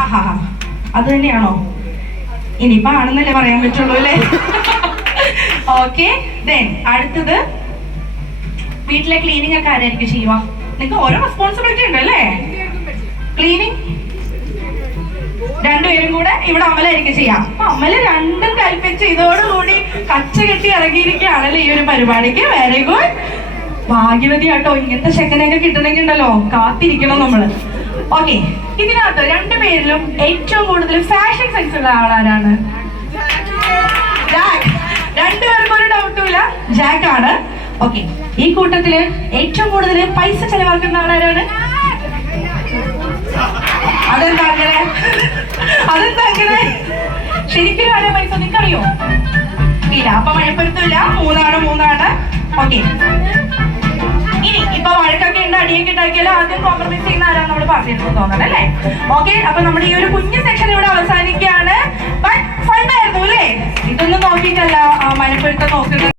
ആഹാ, അത് തന്നെയാണോ? ഇനിയിപ്പോ ആണെന്നല്ലേ പറയാൻ പറ്റുള്ളൂ അല്ലേ? ഓക്കെ, അടുത്തത് വീട്ടിലെ ക്ലീനിങ് ഒക്കെ ആരായിരിക്കും ചെയ്യുക? നിങ്ങൾക്ക് ഓരോ റെസ്പോൺസിബിലിറ്റി ഉണ്ട് അല്ലേ? ക്ലീനിങ് രണ്ടുപേരും കൂടെ ഇവിടെ അമലായിരിക്കും ചെയ്യാം. അപ്പൊ അമല് രണ്ടും കൽപ്പിച്ച് ഇതോടുകൂടി കച്ച കെട്ടി ഇറങ്ങിയിരിക്കുകയാണല്ലേ ഈ ഒരു പരിപാടിക്ക്. വെരി ഗുഡ്, ഭാഗ്യവതി കേട്ടോ. ഇങ്ങനത്തെ ചെക്കനെയൊക്കെ കിട്ടണമെങ്കിൽ ഉണ്ടല്ലോ കാത്തിരിക്കണം നമ്മള്. ഓക്കെ, ഇതിനകത്ത് രണ്ടുപേരിലും ഏറ്റവും കൂടുതൽ ഫാഷൻ സെൻസ് ഉള്ള ആളാരാണ്? ജാക്ക്. രണ്ടുപേർക്കും ഒരു ഡൗട്ടും ഇല്ല, ജാക്ക് ആണ്. ഓക്കെ, ഈ കൂട്ടത്തില് ഏറ്റവും കൂടുതൽ പൈസ ചെലവാക്കുന്ന ആളാരാണ്? അതെന്താ അങ്ങനെ? ശരിക്കും ആരാ പൈസ നിങ്ങൾക്കറിയോ? ഇല്ല, അപ്പൊ മഴപ്പുറത്തില്ല. മൂന്നാണ്. ഓക്കെ, ഇനി ഇപ്പൊ വഴക്കൊക്കെ ഉണ്ട്, അടിയൊക്കെ ഉണ്ടാക്കിയാലും ആദ്യം കോംപ്രമൈസ് ചെയ്യുന്ന ആരാണ് നമ്മൾ പാസ് ചെയ്തെന്ന് തോന്നുന്നത് അല്ലേ? ഓക്കെ, അപ്പൊ നമ്മുടെ ഈ ഒരു കുഞ്ഞു സെക്ഷൻ ഇവിടെ അവസാനിക്കുകയാണ്. ബട്ട് ഫണ്ടായിരുന്നു അല്ലേ? ഇതൊന്നും നോക്കിയിട്ടല്ല മഴപ്പുറത്ത് നോക്കുന്നത്.